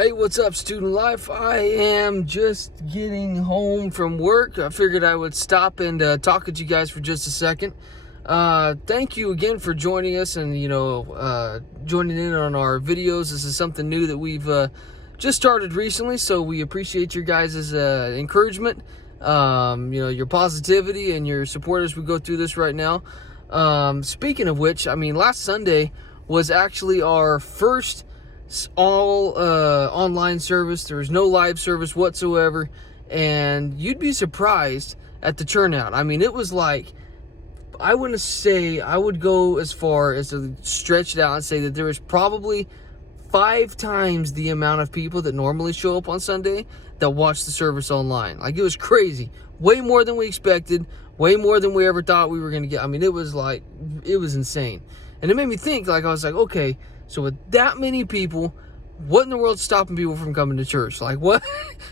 Hey, what's up, Student Life? I am just getting home from work. I figured I would stop and talk with you guys for just a second. Thank you again for joining us and, joining in on our videos. This is something new that we've just started recently, so we appreciate your guys' encouragement, your positivity and your support as we go through this right now. Speaking of which, last Sunday was actually our first all online service. There was no live service whatsoever, and you'd be surprised at the turnout. It was like, I would go as far as to stretch it out and say that there was probably 5 times the amount of people that normally show up on Sunday that watch the service online. Like, it was crazy. Way more than we expected, way more than we ever thought we were going to get. It was insane. And it made me think, I was like, okay, so with that many people, what in the world's stopping people from coming to church? Like, what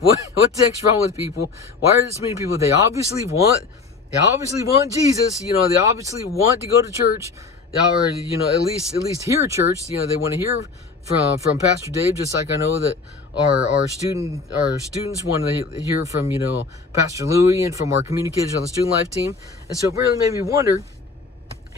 the heck's wrong with people? Why are there so many people? They obviously want Jesus. They obviously want to go to church, or at least hear church. They want to hear from Pastor Dave, just like I know that our students want to hear from Pastor Louie and from our communicators on the Student Life team. And so it really made me wonder,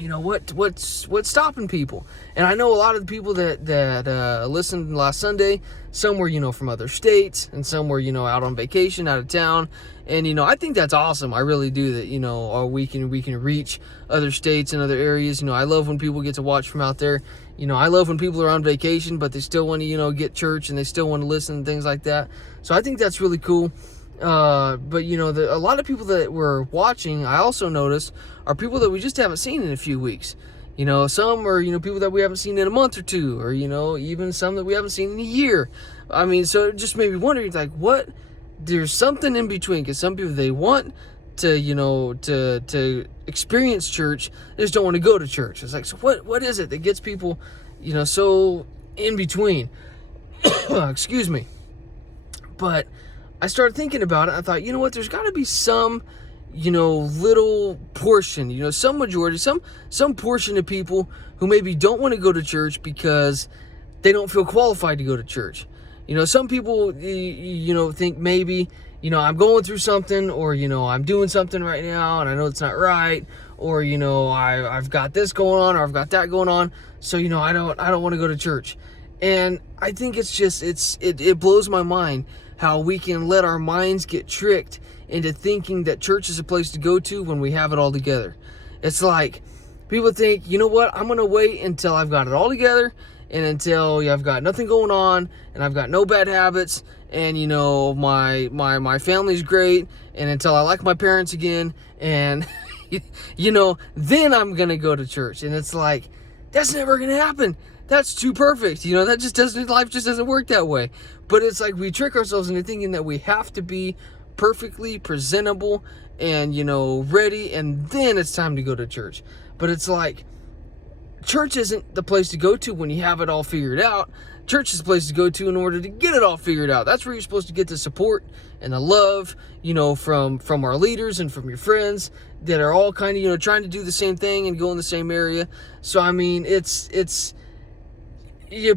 what's stopping people? And I know a lot of the people that listened last Sunday, some were from other states, and some were out on vacation, out of town. And I think that's awesome. I really do that. We can reach other states and other areas. I love when people get to watch from out there. I love when people are on vacation, but they still want to get church, and they still want to listen and things like that. So I think that's really cool. But a lot of people that were watching, I also noticed, are people that we just haven't seen in a few weeks. Some are people that we haven't seen in a month or two, or even some that we haven't seen in a year. So it just made me wonder, what? There's something in between, because some people, they want to to experience church, they just don't want to go to church. It's like, so what is it that gets people so in between? Excuse me. But I started thinking about it. I thought, there's got to be some, little portion, some majority, some portion of people who maybe don't want to go to church because they don't feel qualified to go to church. Some people, think maybe, I'm going through something, or, I'm doing something right now and I know it's not right, or, I've got this going on, or I've got that going on. So, I don't want to go to church. And I think it's just, it blows my mind how we can let our minds get tricked into thinking that church is a place to go to when we have it all together. It's like, people think, I'm going to wait until I've got it all together, and until I've got nothing going on, and I've got no bad habits, and, my family's great, and until I like my parents again, and, then I'm going to go to church. And it's like, that's never going to happen. That's too perfect. Life just doesn't work that way. But it's like we trick ourselves into thinking that we have to be perfectly presentable and, ready, and then it's time to go to church. But it's like, church isn't the place to go to when you have it all figured out. Church is the place to go to in order to get it all figured out. That's where you're supposed to get the support and the love, from our leaders and from your friends that are all kind of, trying to do the same thing and go in the same area. So, it's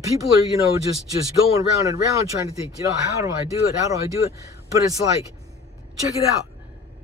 people are, just going round and round trying to think, how do I do it? How do I do it? But it's like, check it out.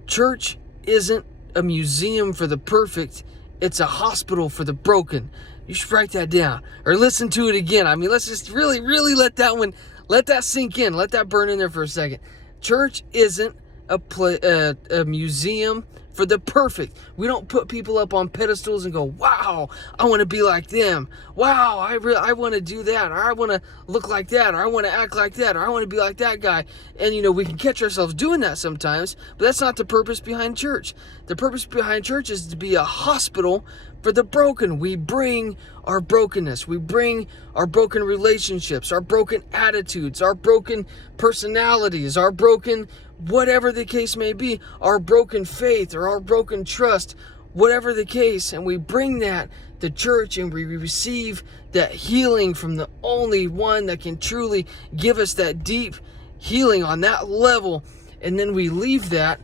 Church isn't a museum for the perfect. It's a hospital for the broken. You should write that down or listen to it again. Let's just really, really let that sink in. Let that burn in there for a second. Church isn't a museum for the perfect. We don't put people up on pedestals and go, wow, I want to be like them. Wow, I want to do that, or I want to look like that, or I want to act like that, or I want to be like that guy. And, we can catch ourselves doing that sometimes, but that's not the purpose behind church. The purpose behind church is to be a hospital for the broken. We bring our brokenness. We bring our broken relationships, our broken attitudes, our broken personalities, our broken whatever the case may be, our broken faith or our broken trust, whatever the case, and we bring that to church, and we receive that healing from the only one that can truly give us that deep healing on that level. And then we leave it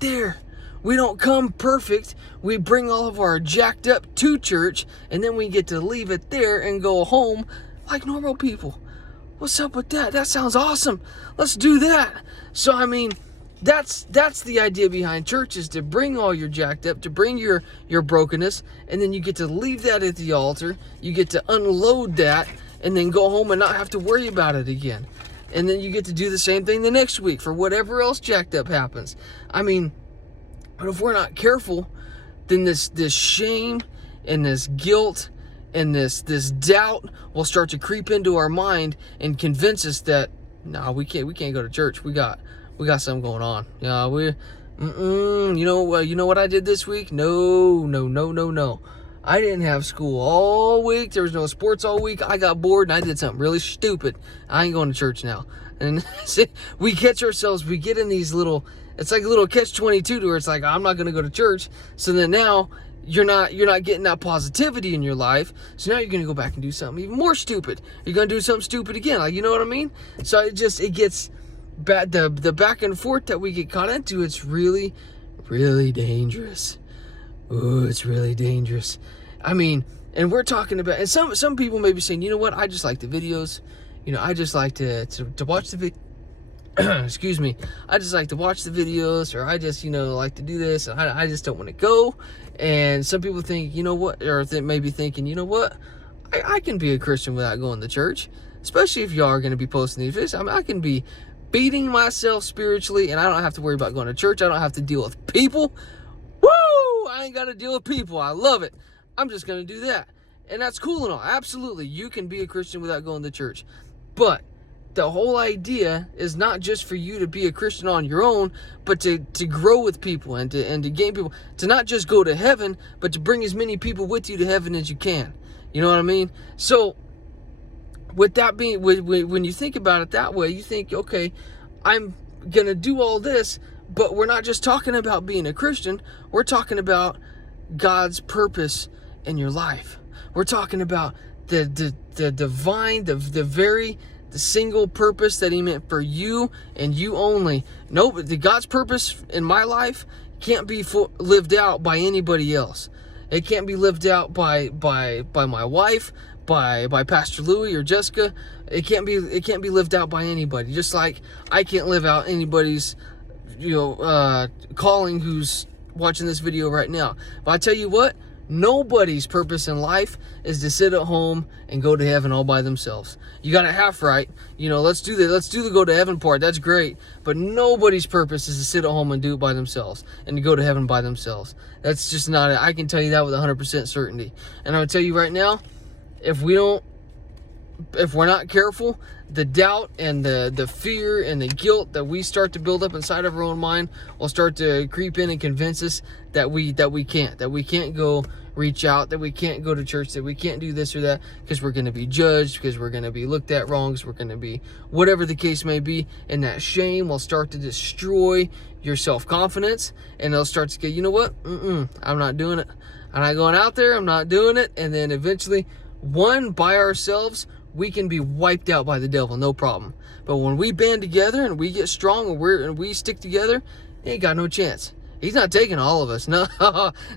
there. We don't come perfect. We bring all of our jacked up to church, and then we get to leave it there and go home like normal people. What's up with that? That sounds awesome. Let's do that. So, I mean, that's the idea behind church, is to bring all your jacked up, to bring your brokenness, and then you get to leave that at the altar. You get to unload that and then go home and not have to worry about it again. And then you get to do the same thing the next week for whatever else jacked up happens. I mean, but if we're not careful, then this shame and this guilt and this doubt will start to creep into our mind and convince us that, no, we can't go to church. We got something going on. You know what I did this week? No. I didn't have school all week. There was no sports all week. I got bored and I did something really stupid. I ain't going to church now. And we catch ourselves, we get in these little, it's like a little catch-22 to where it's like, I'm not going to go to church. So then now you're not getting that positivity in your life. So now you're going to go back and do something even more stupid. You're going to do something stupid again. Like, you know what I mean? So it gets bad. The back and forth that we get caught into, it's really, really dangerous. Ooh, it's really dangerous. I mean, and we're talking about, and some people may be saying, you know what, I just like the videos. You know, I just like to watch the excuse me. I just like to watch the videos, or I just, like to do this, and I just don't want to go. And some people think, you know what, or they may be thinking, you know what, I can be a Christian without going to church, especially if y'all are going to be posting these videos. I mean, I can be beating myself spiritually, and I don't have to worry about going to church. I don't have to deal with people. Woo! I ain't got to deal with people. I love it. I'm just going to do that. And that's cool and all. Absolutely. You can be a Christian without going to church. But the whole idea is not just for you to be a Christian on your own, but to grow with people and to gain people. To not just go to heaven, but to bring as many people with you to heaven as you can. You know what I mean? So, with that being, when you think about it that way, you think, okay, I'm going to do all this, but we're not just talking about being a Christian. We're talking about God's purpose in your life. We're talking about the divine, the single purpose that He meant for you and you only. Nope, God's purpose in my life can't be lived out by anybody else. It can't be lived out by my wife, by Pastor Louie or Jessica. It can't be lived out by anybody. Just like I can't live out anybody's calling who's watching this video right now. But I tell you what, nobody's purpose in life is to sit at home and go to heaven all by themselves. You got it half right. Let's do the go to heaven part. That's great. But nobody's purpose is to sit at home and do it by themselves and to go to heaven by themselves. That's just not it. I can tell you that with 100% certainty. And I'm going to tell you right now, if we're not careful, the doubt and the fear and the guilt that we start to build up inside of our own mind will start to creep in and convince us that we can't go reach out, that we can't go to church, that we can't do this or that, because we're going to be judged, because we're going to be looked at wrong, because we're going to be whatever the case may be. And that shame will start to destroy your self-confidence, and they'll start to go, you know what, I'm not doing it. I'm not going out there. I'm not doing it. And then eventually, by ourselves, we can be wiped out by the devil, no problem. But when we band together and we get strong and we stick together, he ain't got no chance. He's not taking all of us. No,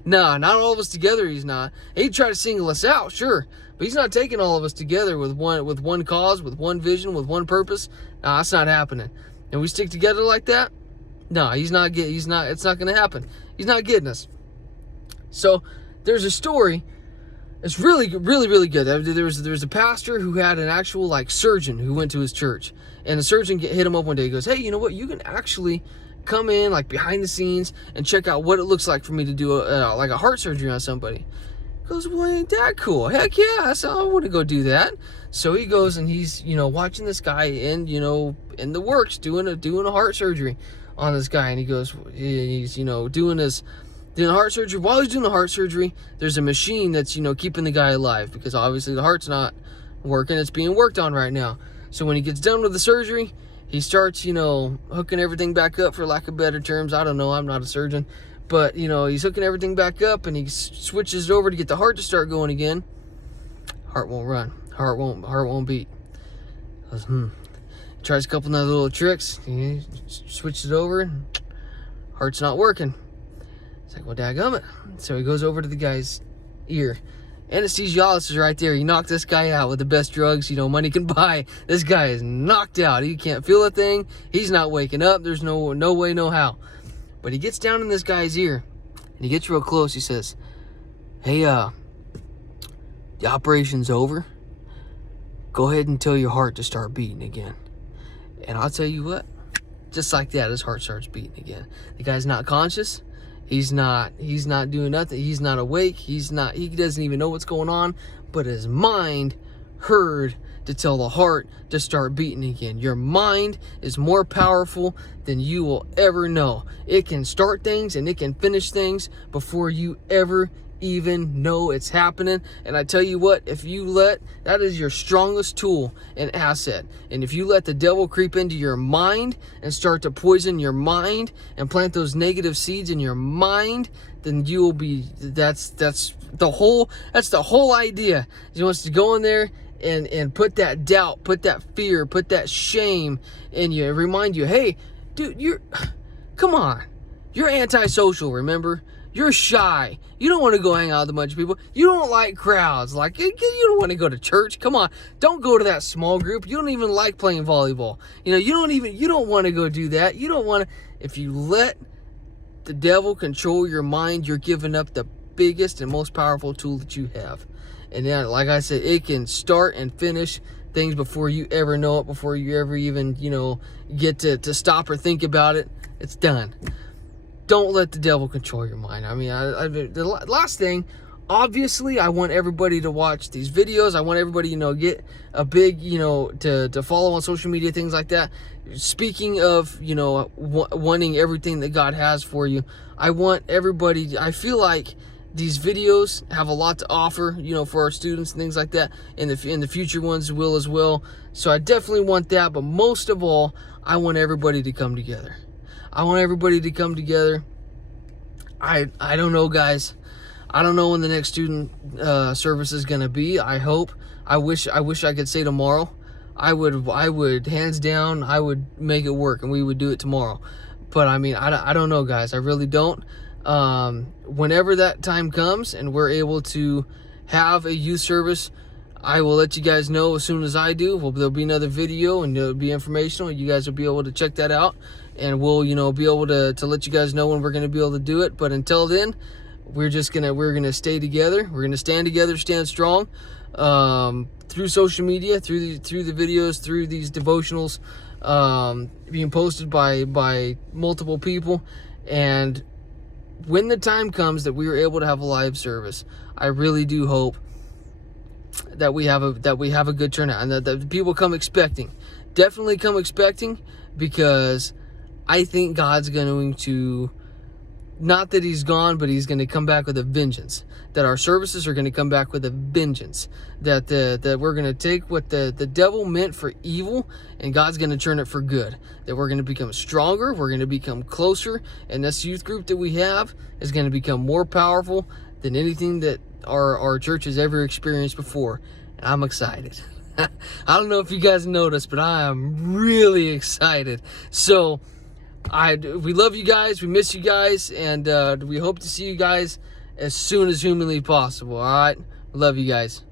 not all of us together. He's not. He'd try to single us out, sure, but he's not taking all of us together with one cause, with one vision, with one purpose. No, that's not happening. And we stick together like that. No, it's not going to happen. He's not getting us. So there's a story. It's really, really, really good. There was a pastor who had an actual surgeon who went to his church, and the surgeon hit him up one day. He goes, "Hey, you know what? You can actually come in behind the scenes and check out what it looks like for me to do a heart surgery on somebody." He goes, "Well, ain't that cool? Heck yeah! I want to go do that." So he goes and he's watching this guy in the works doing a heart surgery on this guy, and he goes, he's doing the heart surgery. While he's doing the heart surgery, there's a machine that's, keeping the guy alive, because obviously the heart's not working. It's being worked on right now. So when he gets done with the surgery, he starts, hooking everything back up, for lack of better terms. I don't know. I'm not a surgeon. But, he's hooking everything back up, and he switches it over to get the heart to start going again. Heart won't run. Heart won't beat. Goes, Tries a couple other little tricks. He switches it over. Heart's not working. It's like, well, dadgummit. So he goes over to the guy's ear. Anesthesiologist is right there. He knocked this guy out with the best drugs, money can buy. This guy is knocked out. He can't feel a thing. He's not waking up. There's no way, no how. But he gets down in this guy's ear, and he gets real close. He says, hey, the operation's over. Go ahead and tell your heart to start beating again. And I'll tell you what, just like that, his heart starts beating again. The guy's not conscious. He's not doing nothing. He's not awake. He doesn't even know what's going on, but his mind heard to tell the heart to start beating again. Your mind is more powerful than you will ever know. It can start things and it can finish things before you ever even know it's happening. And I tell you what, that is your strongest tool and asset. And if you let the devil creep into your mind and start to poison your mind and plant those negative seeds in your mind, then you will be, that's the whole idea. He wants to go in there and put that doubt, put that fear, put that shame in you, and remind you, hey, dude, come on, you're antisocial, remember? You're shy. You don't want to go hang out with a bunch of people. You don't like crowds. Like, you don't want to go to church. Come on. Don't go to that small group. You don't even like playing volleyball. You don't want to go do that. You don't want to. If you let the devil control your mind, you're giving up the biggest and most powerful tool that you have. And then, like I said, it can start and finish things before you ever know it, before you ever even, get to stop or think about it. It's done. Don't let the devil control your mind. I mean, the last thing, obviously, I want everybody to watch these videos. I want everybody, get a big, to follow on social media, things like that. Speaking of, wanting everything that God has for you, I want everybody, I feel like these videos have a lot to offer, for our students and things like that. And the future ones will as well. So I definitely want that. But most of all, I want everybody to come together. I want everybody to come together. I don't know, guys. I don't know when the next student service is going to be. I wish I could say tomorrow. I would hands down, I would make it work and we would do it tomorrow. But I mean, I don't know, guys. I really don't. Whenever that time comes and we're able to have a youth service, I will let you guys know as soon as I do. There'll be another video and it'll be informational. You guys will be able to check that out. And we'll, be able to let you guys know when we're going to be able to do it. But until then, we're going to stay together. We're going to stand together, stand strong, through social media, through the videos, through these devotionals, being posted by multiple people. And when the time comes that we are able to have a live service, I really do hope that we have a good turnout and that people come expecting. Definitely come expecting, because I think God's going to, not that he's gone, but he's going to come back with a vengeance. That our services are going to come back with a vengeance. That we're going to take what the devil meant for evil, and God's going to turn it for good. That we're going to become stronger, we're going to become closer, and this youth group that we have is going to become more powerful than anything that our church has ever experienced before. And I'm excited. I don't know if you guys noticed, but I am really excited. So we love you guys, we miss you guys, and we hope to see you guys as soon as humanly possible. All right, love you guys.